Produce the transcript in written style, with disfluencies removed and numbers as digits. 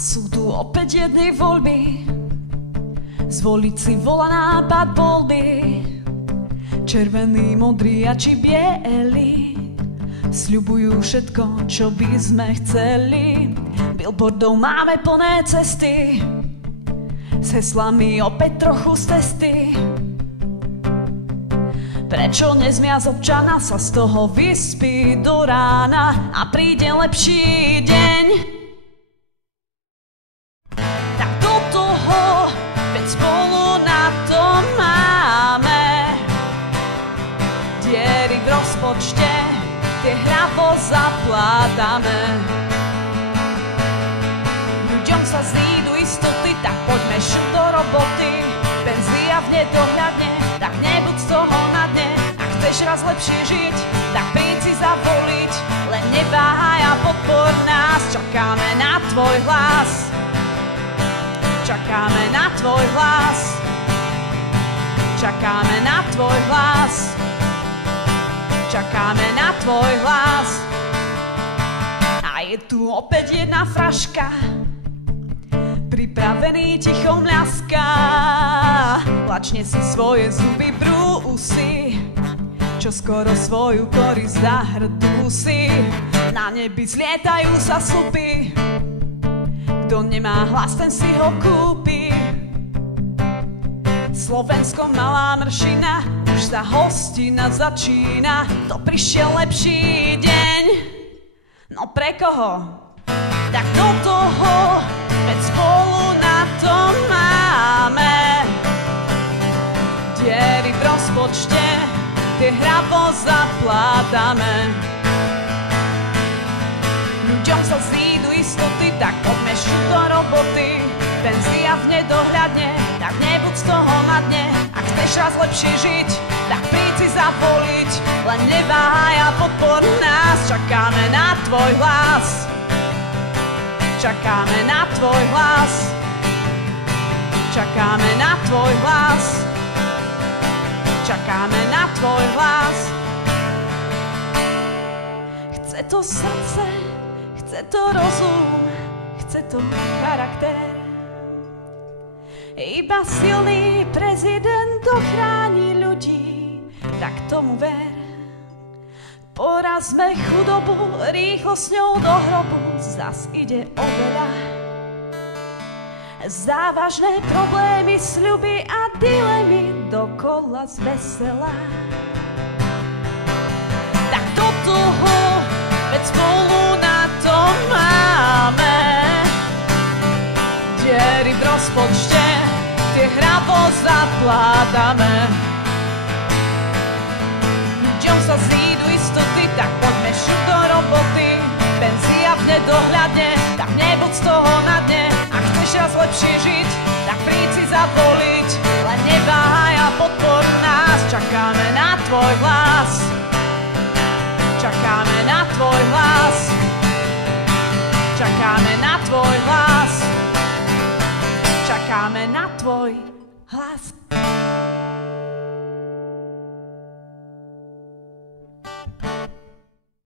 sú tu opäť jedny voľby, zvoliť si volá nápad bol by. Červený, modrý a či biely sľubujú všetko, čo by sme chceli. Billboardov máme plné cesty, s heslami opäť trochu z cesty. Prečo nezmiaz občana sa z toho vyspí do rána a príde lepší deň? Tak do toho, veď spolu na to máme. Diery v rozpočte, tie hravo zaplátame. Ľuďom sa zídu istoty, tak poďme šup do roboty. Penzia v nedohľadne, tak nebuď z toho na dne. Ak chceš raz lepšie žiť, tak príď si zavoliť. Len neváhaj a podpor nás, čakáme na tvoj hlas. Čakáme na tvoj hlas. Čakáme na tvoj hlas. Čakáme na tvoj hlas. A je tu opäť jedna fraška, pripravený ticho mľaská. Lačne si svoje zuby brúsi, čo skoro svoju korisť zahrdú si. Na nebi zlietajú sa slupy, kto nemá hlas, ten si ho kúpi. Slovensko malá mršina, už sa hostina začína. To prišiel lepší deň, no pre koho? Tak do toho, veď spolu na to máme. Diery v rozpočte, tie hravo zaplátame. Ľuďom sa zídu istoty, tak poďme šup do roboty. Penzia v nedohľadne, tak nebuď z toho na dne. Ak chceš raz lepšie žiť, tak príď si zavoliť. Len neváhaj a podpor nás, čakáme na tvoj hlas. Čakáme na tvoj hlas. Čakáme na tvoj hlas. Čakáme na tvoj hlas. Chce to srdce, chce to rozum, chce to charakter. Iba silný prezident ochráni ľudí, tak tomu ver. Porazme chudobu, rýchlo s ňou do hrobu, zas ide o veľa. Závažné problémy, sľuby a dilemy dokola zvesela. Tak do toho, veď spolu na to máme. Diery v rozpočte, tie hravo zaplátame. Ľuďom sa zídu istoty, tak poďme šup do roboty. Penzia v nedohľadne, tak nebuď z toho na dne. Ak chceš raz lepšie žiť, tak príď si zavoliť. Len neváhaj a podpor nás, čakáme na tvoj hlas. Čakáme na tvoj hlas. Čakáme na tvoj hlas. Čakáme na tvoj hlas.